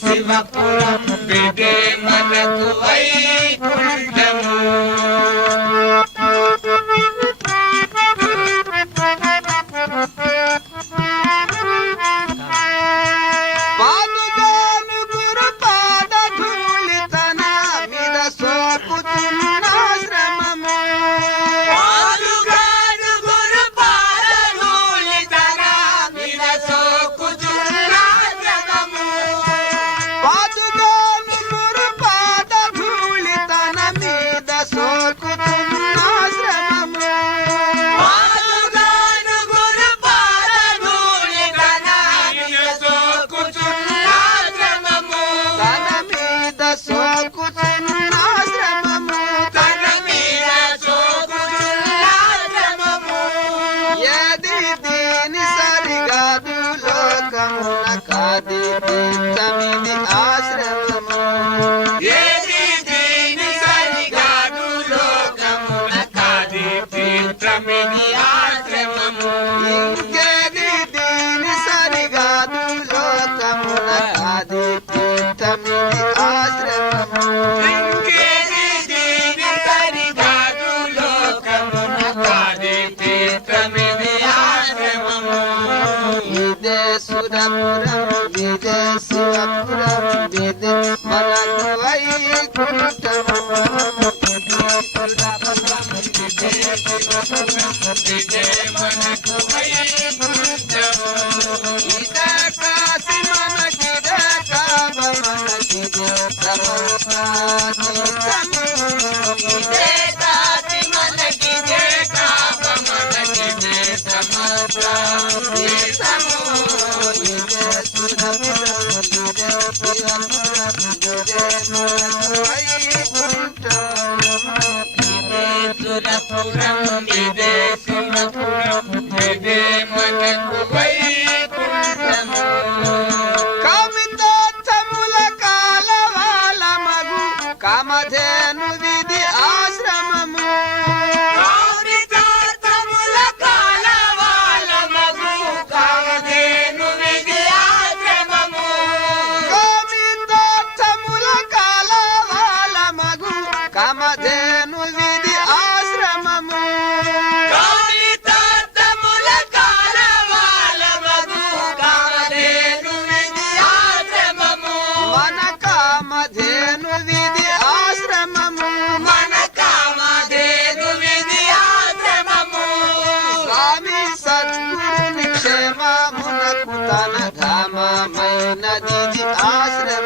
శివపురం విదే మనకు వైకుంఠము Thank you. That program. शादी जी आश्रम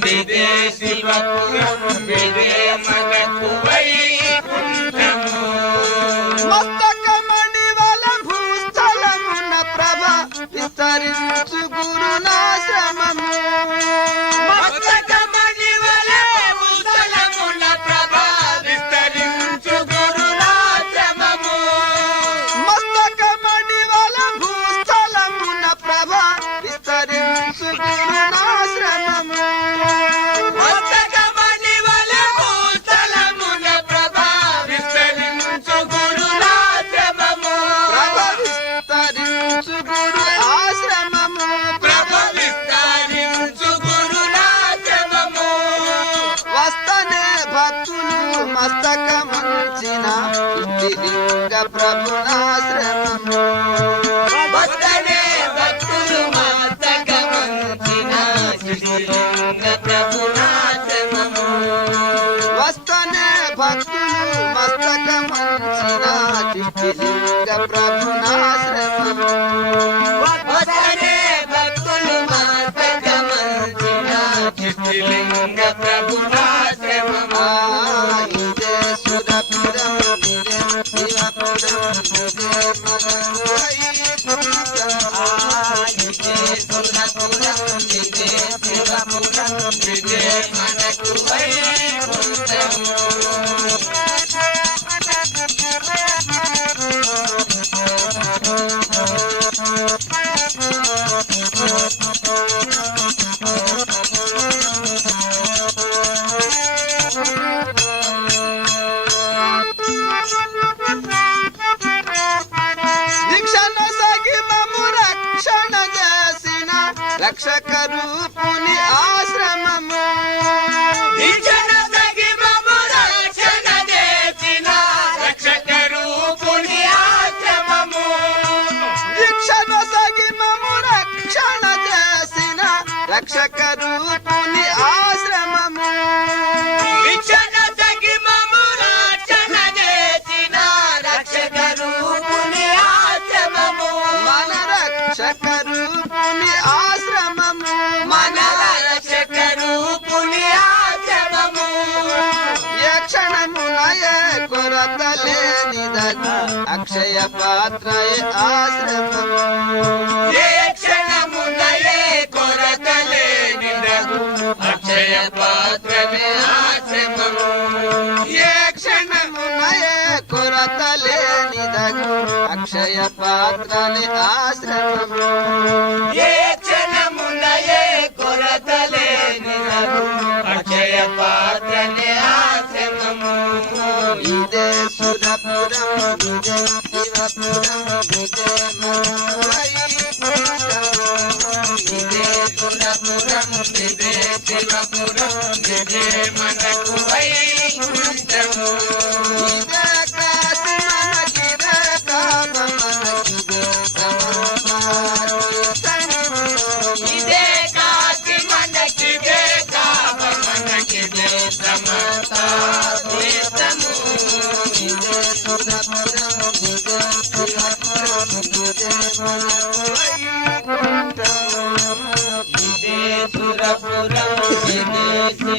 Bebe, Silva, Bebe, Maga, Cuba. ప్రభునాశ్రమం భక్తులు మస్తకమంచిన చిట్టిలింగ ప్రభు सुना सुना రక్షక రూపున పుని ఆశ్రమము మనల యక్షకరు పుని ఆశ్రమము. యక్షణమునయ కొరత లేనిదగు అక్షయ పాత్రయ ఆశ్రమము. యక్షణమునయ కొరత లేనిదగు అక్షయ పాత్రమే ఆశ్రమము. యక్ష లేనిదగు అక్షయ పాత్రని ఆశ్రమము ఏ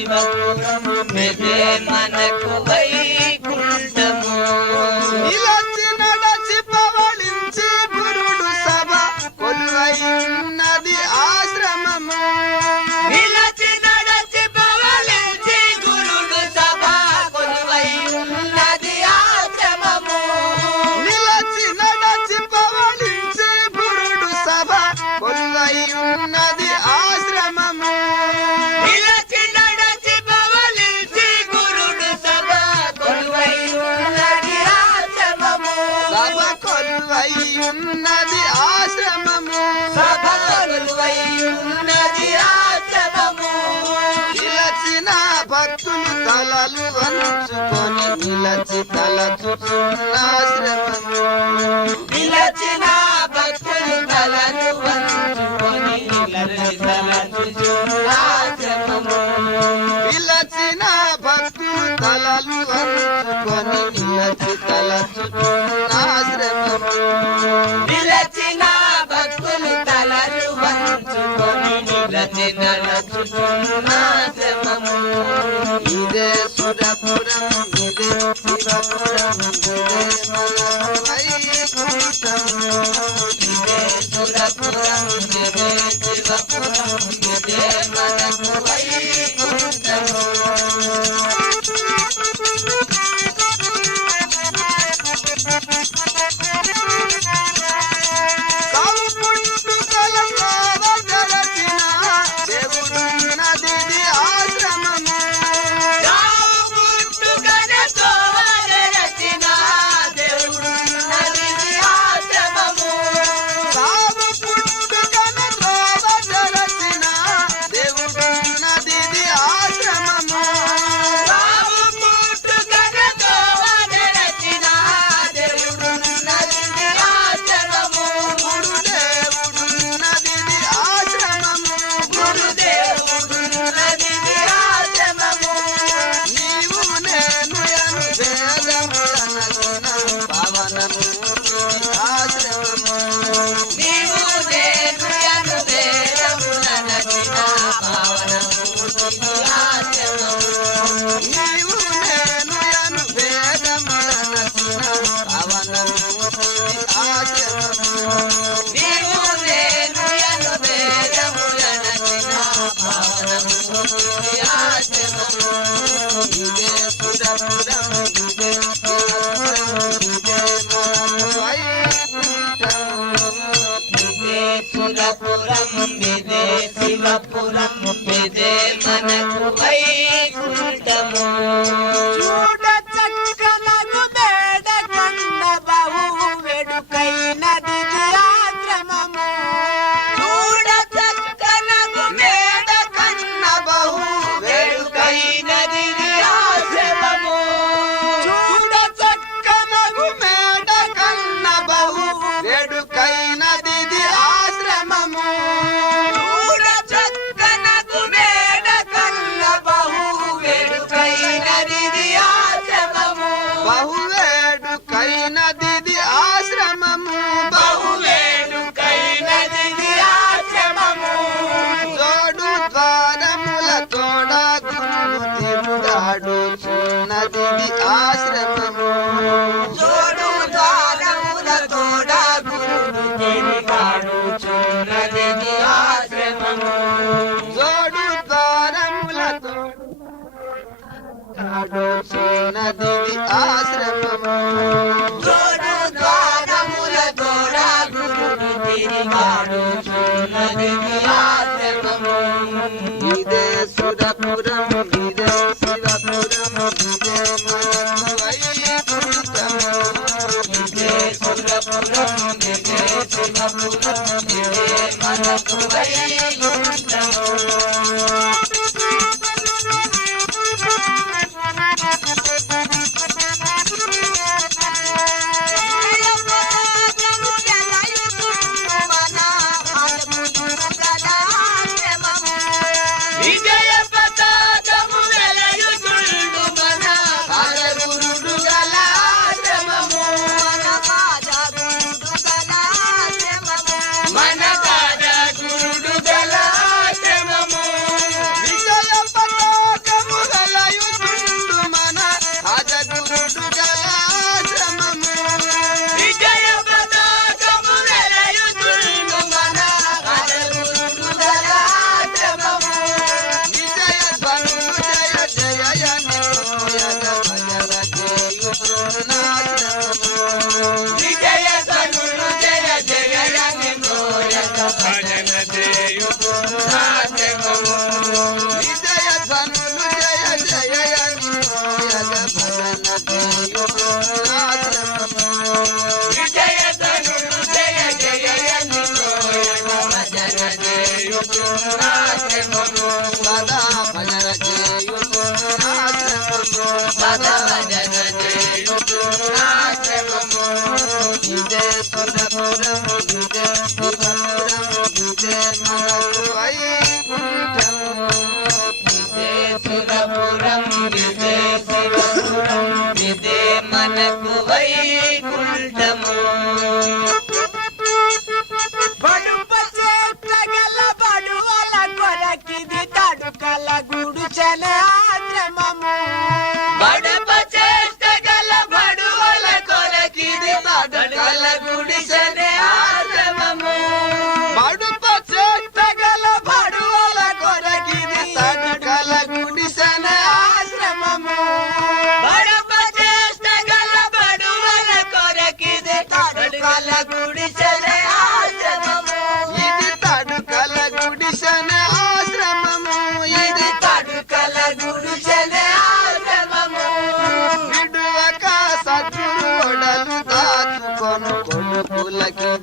Medina Kulay కళలు అనుచుకొని విలచి తల చుట్టున్నాశ్రమము విలచిన భక్తులు తలను వంచుకొని విలచి తల చుట్టున్నాశ్రమము విలచిన భక్తులు తలలు వంచుకొని విలచి తల చుట్టున్నాశ్రమము విలచిన రచన రచుకున్నాశమము ఇదే సురపురం ఇదే సురపురం ఇదే ಆನಂದ మూలపురం విదే శివపురం విదే మనకు వైకుంఠము. జోడు ద్వారములతో నాడు చిన్నదో ఆశ్రమము. జోడు ద్వారములతో రాగు తిరిగాడు చిన్నది ఆశ్రమము. ఇదే సురపురం ఇదే సురపురం ఇదే సురపురం ఇదే సురపురం ఇదే Surapuram Thank you.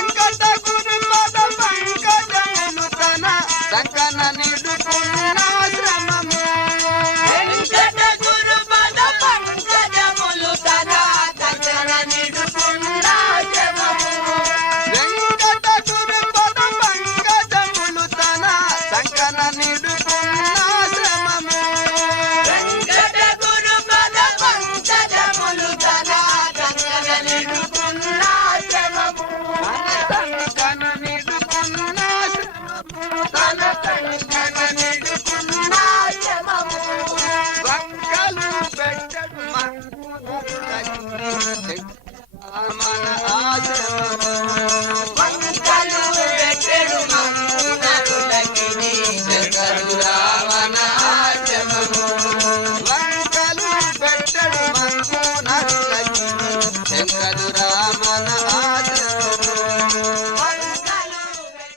¡Me encanta!